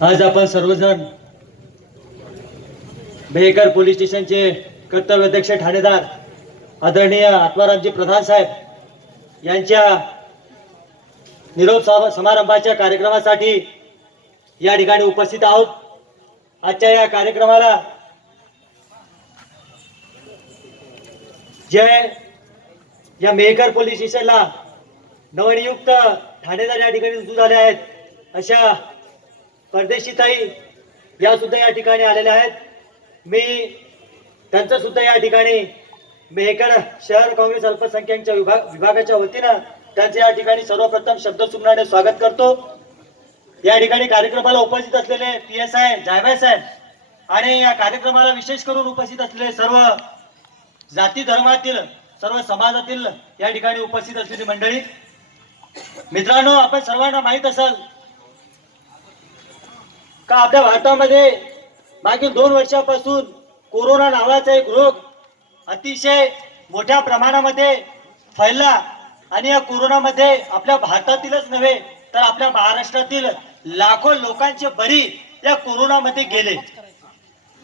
आज आपण सर्वजण मेहकर पोलीस स्टेशनचे कर्तव्याध्यक्ष ठाणेदार आदरणीय आत्मारामजी प्रधान साहेब यांच्या निरोप समारंभाच्या कार्यक्रमासाठी या ठिकाणी उपस्थित आहोत। आजच्या या कार्यक्रमाला या मेहकर पोलीस स्टेशनला नवनियुक्त ठाणेदार या ठिकाणी रुजू झाले आहेत, अशा परदेशी ताई या सुद्धा या ठिकाणी आलेल्या आहेत। मी त्यांचं सुद्धा या ठिकाणी मेहकर शहर काँग्रेस अल्पसंख्याकांच्या विभागाच्या वतीनं त्यांचे या ठिकाणी सर्वप्रथम शब्दसुमनाने स्वागत करतो। या ठिकाणी कार्यक्रमाला उपस्थित असलेले PSI जायभाई साहेब आणि या कार्यक्रमाला विशेष करून उपस्थित असलेले सर्व जाती धर्मातील सर्व समाजातील या ठिकाणी उपस्थित असलेली मंडळी, मित्रांनो, आपण सर्वांना माहित असेल का आपल्या भारतामध्ये मागील 2 वर्षापासून कोरोना नावाचा एक रोग अतिशय मोठ्या प्रमाणामध्ये फैलला आणि या कोरोनामध्ये आपल्या भारतातीलच नव्हे तर आपल्या महाराष्ट्रातील लाखो लोकांचे बळी या कोरोनामध्ये गेले।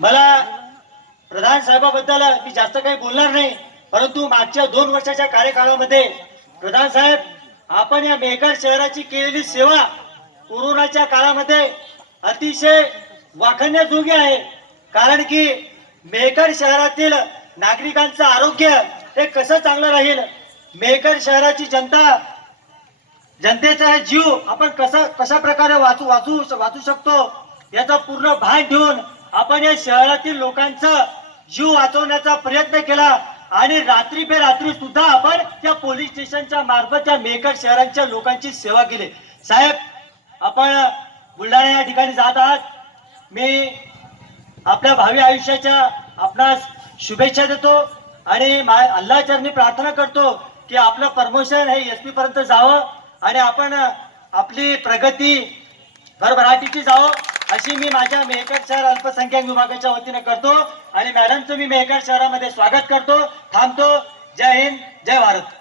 मला प्रधान साहेबाबद्दल मी जास्त काही बोलणार नाही, परंतु मागच्या 2 वर्षाच्या कार्यकाळामध्ये प्रधान साहेब आपण या मेहकर शहराची केलेली सेवा कोरोनाच्या काळामध्ये अतिशय वाखाणण्याजोगी आहे। कारण की मेहकर शहरातील नागरिकांचं आरोग्य हे कसं चांगलं राहील, मेहकर शहराची जनतेचा जीव आपण कशा प्रकारे वाचू शकतो याचा पूर्ण भान ठेवून आपण या शहरातील लोकांचा जीव वाचवण्याचा प्रयत्न केला आणि रात्री बेरात्री सुद्धा आपण त्या पोलीस स्टेशनच्या मार्फत या मेहकर शहरांच्या लोकांची सेवा केली। साहेब, आपण बुलढाणा या ठिकाणी जात आहात, मी आपल्या भावी आयुष्याच्या आपणास शुभेच्छा देतो आणि अल्लाह चरणी प्रार्थना करतो की आपलं प्रमोशन हे SP पर्यंत जावं आणि आपण आपली प्रगती भरभराटीची जावं अशी मी माझ्या मेहकर शहर अल्पसंख्याक विभागाच्या वतीने करतो आणि मॅडमचं मी मेहकर शहरामध्ये स्वागत करतो। थांबतो। जय हिंद, जय भारत।